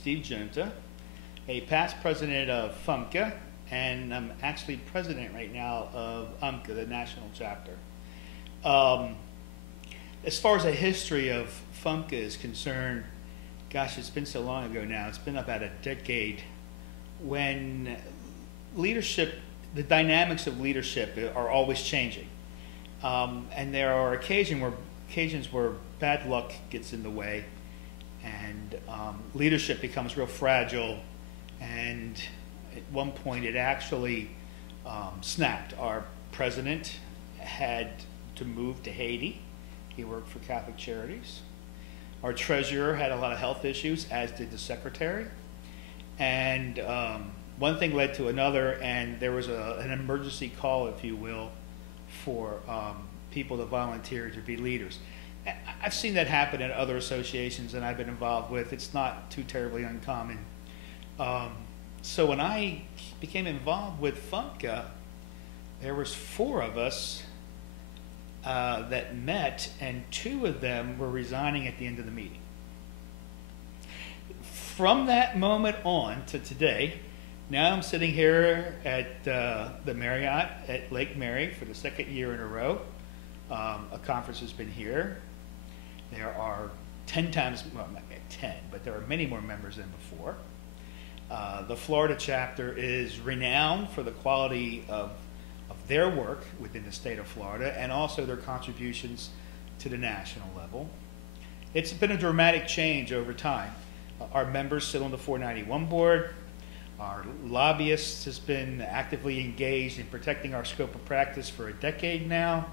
Steve Giunta, a past president of FMHCA, and I'm actually president right now of UMCA, the national chapter. As far as the history of FMHCA is concerned, gosh, it's been so long ago now. It's been about a decade when leadership, the dynamics of leadership are always changing. And there are occasions where bad luck gets in the way and leadership becomes real fragile, and at one point it actually snapped. Our president had to move to Haiti. He worked for Catholic Charities. Our treasurer had a lot of health issues, as did the secretary. And one thing led to another, and there was an emergency call, if you will, for people to volunteer to be leaders. I've seen that happen in other associations that I've been involved with. It's not too terribly uncommon. So when I became involved with FMHCA, there was 4 of us that met, and 2 of them were resigning at the end of the meeting. From that moment on to today, now I'm sitting here at the Marriott at Lake Mary for the 2nd year in a row. A conference has been here. There are 10 times, well, not 10, but there are many more members than before. The Florida chapter is renowned for the quality of their work within the state of Florida and also their contributions to the national level. It's been a dramatic change over time. Our members sit on the 491 board. Our lobbyists has been actively engaged in protecting our scope of practice for a decade now.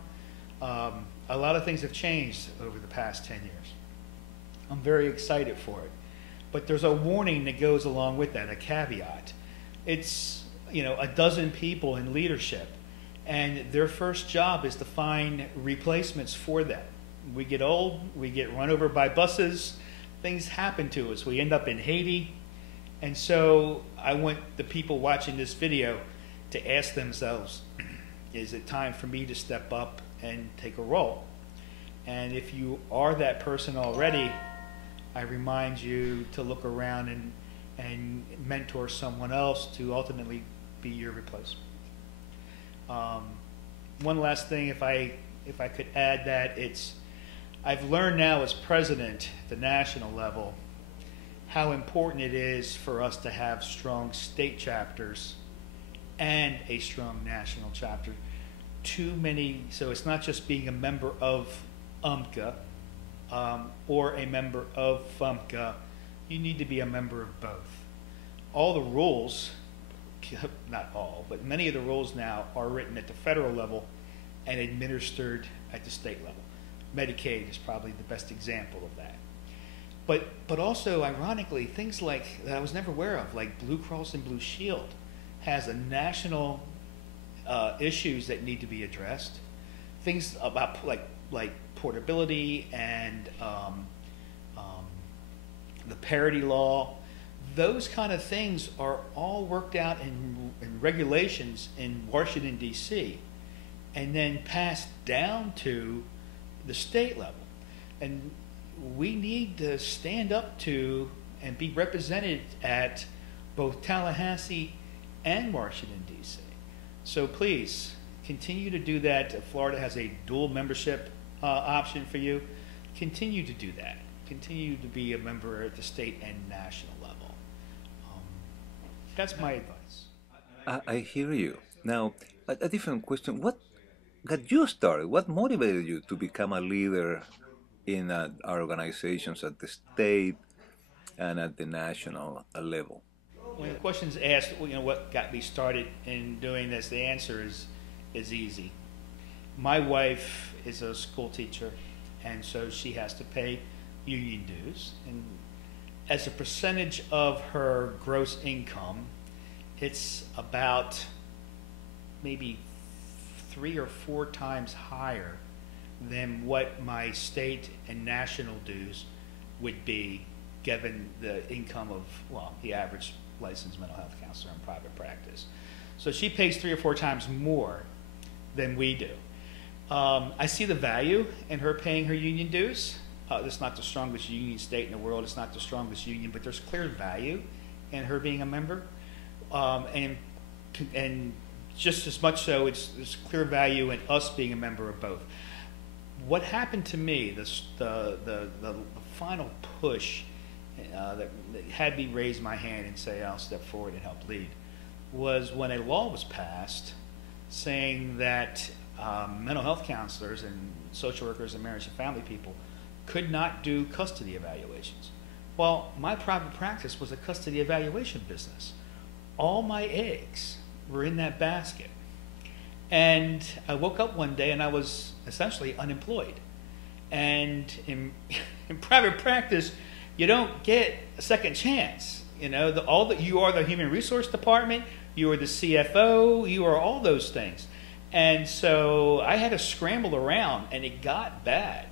A lot of things have changed over the past 10 years. I'm very excited for it. But there's a warning that goes along with that, a caveat. It's, you know, a dozen people in leadership, and their first job is to find replacements for them. We get old, we get run over by buses, things happen to us. We end up in Haiti. And so I want the people watching this video to ask themselves, is it time for me to step up and take a role? And if you are that person already, I remind you to look around and mentor someone else to ultimately be your replacement. One last thing, if I could add that, I've learned now as president at the national level how important it is for us to have strong state chapters and a strong national chapter. Too many, so it's not just being a member of UMCA or a member of FMHCA. You need to be a member of both. All the rules, not all, but many of the rules now are written at the federal level and administered at the state level. Medicaid is probably the best example of that. But also, ironically, things like that I was never aware of, like Blue Cross and Blue Shield, has a national issues that need to be addressed. Things about like portability and the parity law. Those kind of things are all worked out in regulations in Washington, D.C., and then passed down to the state level. And we need to stand up to and be represented at both Tallahassee and Washington, D.C. So please, continue to do that. Florida has a dual membership option for you. Continue to do that. Continue to be a member at the state and national level. That's my advice. I hear you. Now, a different question. What got you started? What motivated you to become a leader in our organizations at the state and at the national level? When the question's asked, you know, what got me started in doing this, the answer is easy. My wife is a school teacher, and so she has to pay union dues. And as a percentage of her gross income, it's about maybe 3 or 4 times higher than what my state and national dues would be given the income of, well, the average licensed mental health counselor in private practice. So she pays 3 or 4 times more than we do. I see the value in her paying her union dues. It's not the strongest union state in the world. It's not the strongest union, but there's clear value in her being a member, and just as much so, there's clear value in us being a member of both. What happened to me, the final push that had me raise my hand and say I'll step forward and help lead, was when a law was passed saying that mental health counselors and social workers and marriage and family people could not do custody evaluations. Well, my private practice was a custody evaluation business. All my eggs were in that basket. And I woke up one day and I was essentially unemployed. And in private practice, you don't get a second chance. You know, you are the human resource department, you are the CFO, you are all those things. And so I had to scramble around, and it got bad.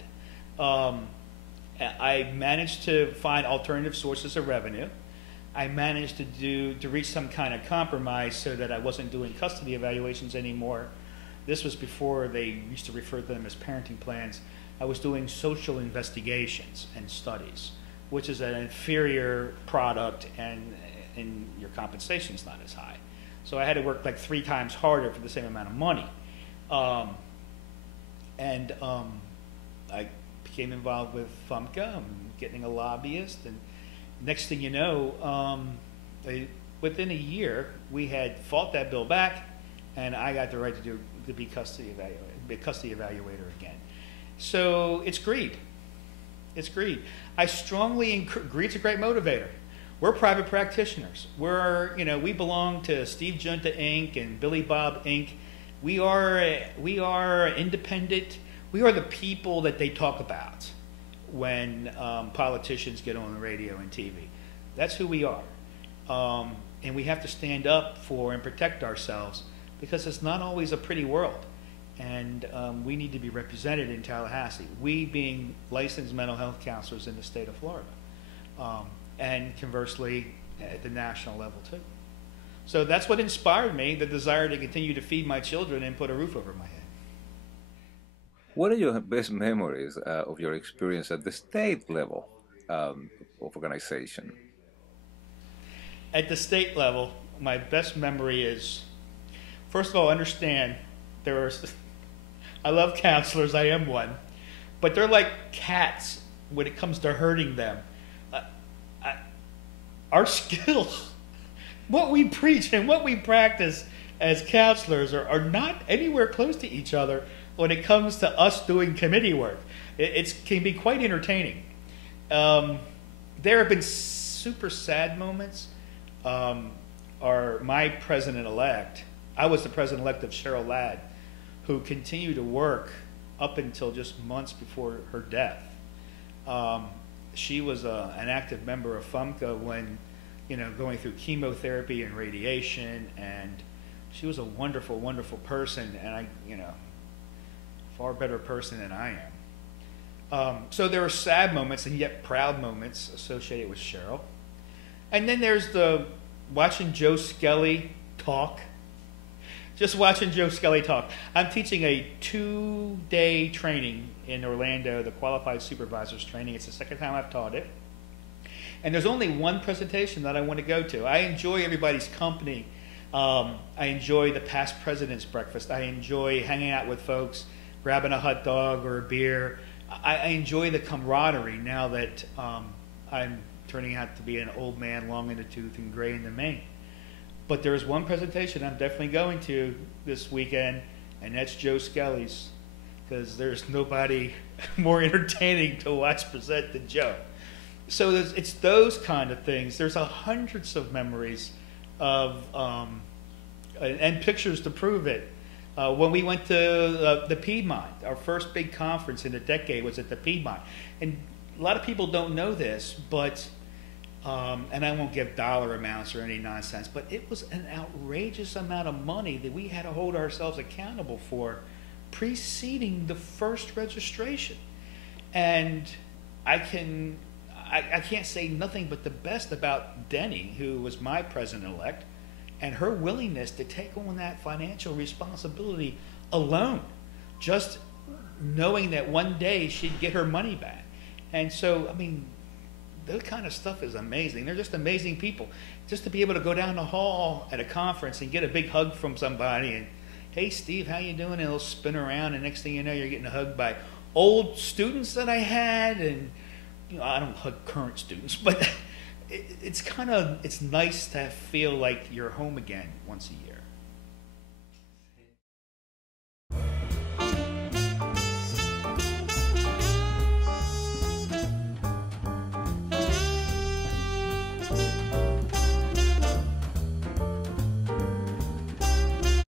I managed to find alternative sources of revenue. I managed to reach some kind of compromise so that I wasn't doing custody evaluations anymore. This was before they used to refer to them as parenting plans. I was doing social investigations and studies, which is an inferior product, and your compensation is not as high. So I had to work like 3 times harder for the same amount of money. I became involved with FMHCA, getting a lobbyist, and next thing you know, within a year, we had fought that bill back, and I got the right to be custody evaluator again. So it's greed. It's greed. I strongly greed's a great motivator. We're private practitioners. We belong to Steve Giunta Inc. and Billy Bob Inc. We are independent. We are the people that they talk about when politicians get on the radio and TV. That's who we are. And we have to stand up for and protect ourselves, because it's not always a pretty world. And we need to be represented in Tallahassee, we being licensed mental health counselors in the state of Florida. And conversely, at the national level too. So that's what inspired me, the desire to continue to feed my children and put a roof over my head. What are your best memories of your experience at the state level of organization? At the state level, my best memory is, first of all, understand I love counselors, I am one, but they're like cats when it comes to herding them. Our skills, what we preach and what we practice as counselors are not anywhere close to each other when it comes to us doing committee work. It can be quite entertaining. There have been super sad moments. My president-elect, I was the president-elect of Cheryl Ladd, who continued to work up until just months before her death. She was an active member of FMHCA when, going through chemotherapy and radiation, and she was a wonderful, wonderful person, and far better person than I am. So there were sad moments and yet proud moments associated with Cheryl. And then there's watching Joe Skelly talk. Just watching Joe Skelly talk. I'm teaching a 2-day training in Orlando, the Qualified Supervisors Training. It's the second time I've taught it. And there's only one presentation that I want to go to. I enjoy everybody's company. I enjoy the past president's breakfast. I enjoy hanging out with folks, grabbing a hot dog or a beer. I enjoy the camaraderie now that I'm turning out to be an old man, long in the tooth and gray in the mane. But there's one presentation I'm definitely going to this weekend, and that's Joe Skelly's, because there's nobody more entertaining to watch present than Joe. So it's those kind of things. There's hundreds of memories of and pictures to prove it. When we went to the Piedmont, our first big conference in a decade was at the Piedmont. And a lot of people don't know this, but and I won't give dollar amounts or any nonsense, but it was an outrageous amount of money that we had to hold ourselves accountable for preceding the first registration. And I can't say nothing but the best about Denny, who was my president-elect, and her willingness to take on that financial responsibility alone, just knowing that one day she'd get her money back. And so, I mean, that kind of stuff is amazing. They're just amazing people. Just to be able to go down the hall at a conference and get a big hug from somebody and, hey, Steve, how you doing? And they'll spin around, and next thing you know, you're getting a hug by old students that I had. And, you know, I don't hug current students, but it's nice to feel like you're home again once a year.